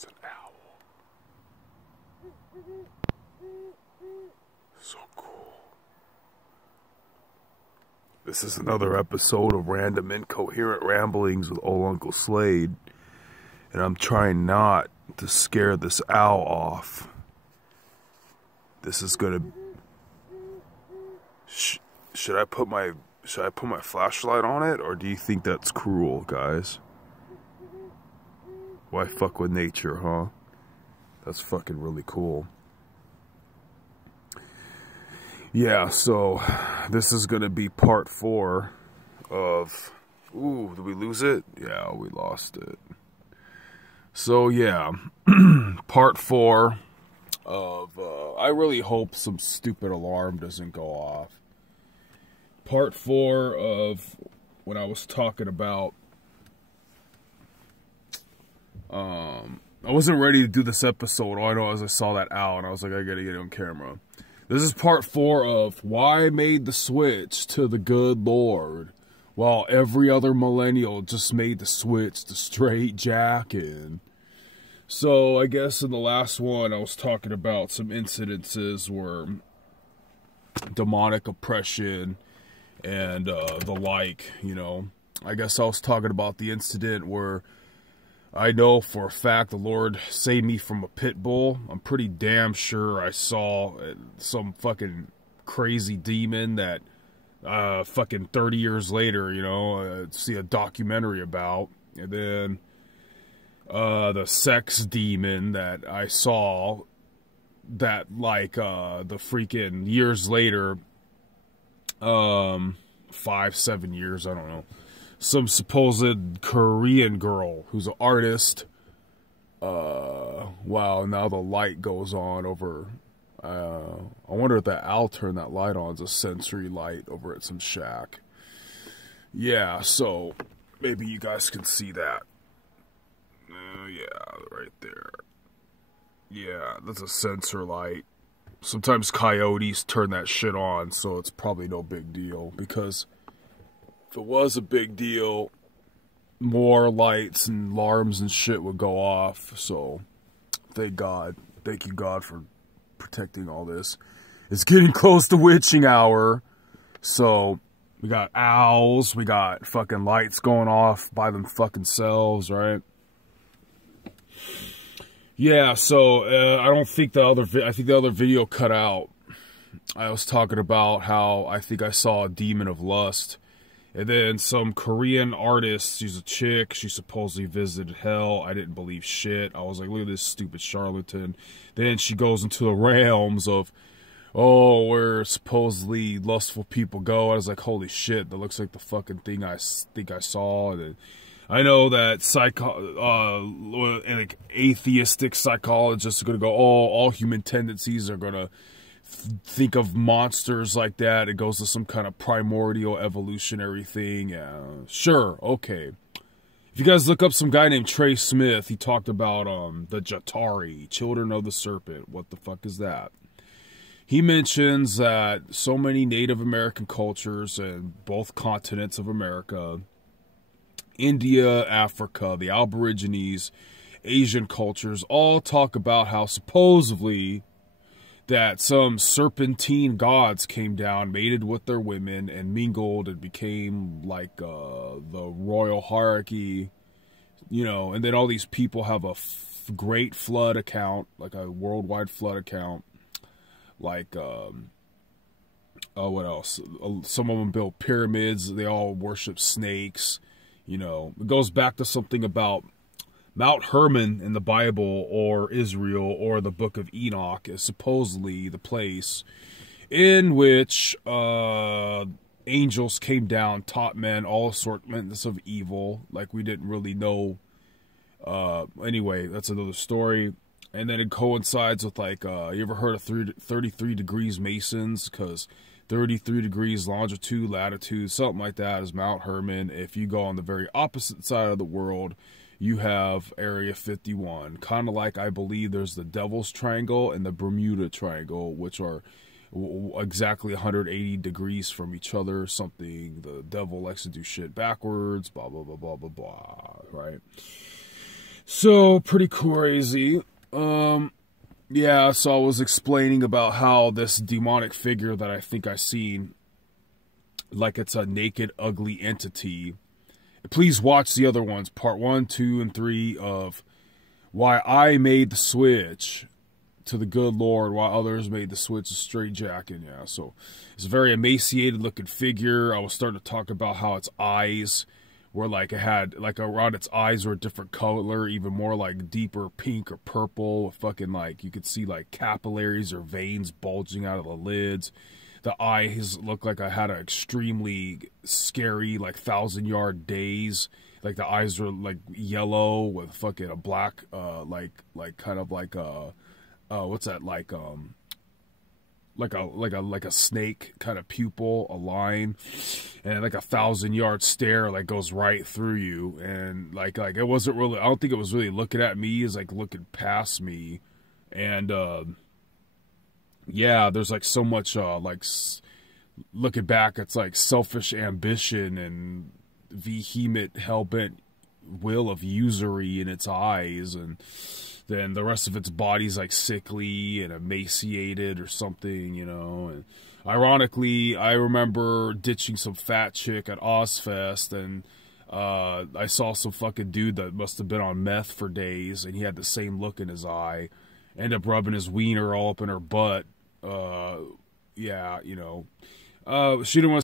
It's an owl. So cool. This is another episode of Random Incoherent Ramblings with Old Uncle Slade. And I'm trying not to scare this owl off. This is gonna... Should I put my flashlight on it? Or do you think that's cruel, guys? Why fuck with nature, huh? That's fucking really cool. Yeah, so this is gonna be part 4 of... Ooh, did we lose it? Yeah, we lost it. So yeah, part 4 of... I really hope some stupid alarm doesn't go off. Part 4 of when I was talking about... I wasn't ready to do this episode. All I know is I saw that owl and I was like, I gotta get it on camera. This is part 4 of why I made the switch to the good Lord while every other millennial just made the switch to straight jackin. So I guess in the last one I was talking about some incidences where demonic oppression and the like, you know. I guess I was talking about the incident where I know for a fact the Lord saved me from a pit bull. I'm pretty damn sure I saw some fucking crazy demon that fucking 30 years later, you know, see a documentary about. And then the sex demon that I saw that like the freaking years later, 5-7 years, I don't know. Some supposed Korean girl who's an artist. Wow, now the light goes on over... I wonder if that owl turned that light on. It's a sensory light over at some shack. Yeah, so maybe you guys can see that. Yeah, right there. Yeah, that's a sensor light. Sometimes coyotes turn that shit on, so it's probably no big deal, because... if it was a big deal, more lights and alarms and shit would go off. So, thank God. Thank you, God, for protecting all this. It's getting close to witching hour. So, we got owls. We got fucking lights going off by them fucking selves, right? Yeah, so, I don't think I think the other video cut out. I was talking about how I think I saw a demon of lust. And then some Korean artist, she's a chick, she supposedly visited hell. I didn't believe shit. I was like, look at this stupid charlatan. Then she goes into the realms of, oh, where supposedly lustful people go. I was like, holy shit, that looks like the fucking thing I think I saw. And then I know that like atheistic psychologists are going to go, oh, all human tendencies are going to think of monsters like that. It goes to some kind of primordial evolutionary thing. Sure, okay. If you guys look up some guy named Trey Smith, he talked about the Jatari, Children of the Serpent. What the fuck is that? He mentions that so many Native American cultures in both continents of America, India, Africa, the Aborigines, Asian cultures, all talk about how supposedly that some serpentine gods came down, mated with their women, and mingled and became like the royal hierarchy, you know, and then all these people have a great flood account, like a worldwide flood account, like, what else? Some of them built pyramids, they all worship snakes, you know. It goes back to something about Mount Hermon in the Bible, or Israel, or the Book of Enoch is supposedly the place in which angels came down, taught men all assortments of evil, like we didn't really know. Anyway, that's another story. And then it coincides with, like, you ever heard of 33 degrees Masons? Because 33 degrees longitude, latitude, something like that is Mount Hermon. If you go on the very opposite side of the world, you have Area 51. Kind of like, I believe there's the Devil's Triangle and the Bermuda Triangle, which are exactly 180 degrees from each other. Something the devil likes to do shit backwards, blah, blah, blah, blah, blah, blah, right? So, pretty crazy. Yeah, so I was explaining about how this demonic figure that I think I seen, like it's a naked, ugly entity. Please watch the other ones, part 1, 2, and 3 of why I made the switch to the good Lord, while others made the switch to straight jacking. Yeah, so it's a very emaciated looking figure. I was starting to talk about how its eyes were like, it had like around its eyes were a different color, even more like deeper pink or purple, with fucking like you could see like capillaries or veins bulging out of the lids. The eyes looked like I had an extremely scary like 1,000-yard daze. Like the eyes were like yellow with fucking a black like kind of like a what's that, like a snake kind of pupil, a line, and like a 1,000-yard stare like goes right through you, and like it wasn't really, I don't think it was really looking at me, it's like looking past me, and yeah, there's like so much like looking back, it's like selfish ambition and vehement hell-bent will of usury in its eyes, and then the rest of its body's like sickly and emaciated or something, you know. And ironically, I remember ditching some fat chick at Ozfest, and I saw some fucking dude that must have been on meth for days, and he had the same look in his eye. Ended up rubbing his wiener all up in her butt. Yeah, you know. She didn't want